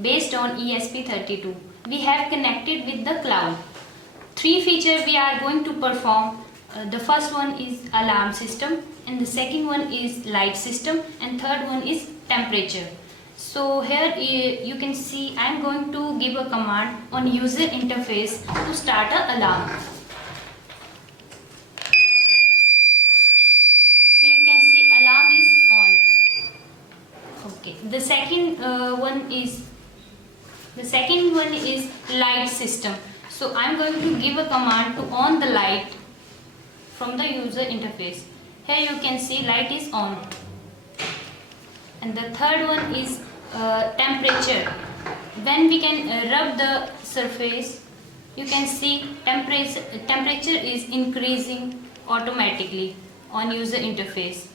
based on ESP32. We have connected with the cloud. Three features we are going to perform. The first one is alarm system, and the second one is light system, and third one is temperature. So here you can see I am going to give a command on user interface to start an alarm. So you can see alarm is on. Okay. The second one is light system. So I am going to give a command to on the light from the user interface. Here you can see light is on. And the third one is temperature. When we can rub the surface, you can see temperature is increasing automatically on user interface.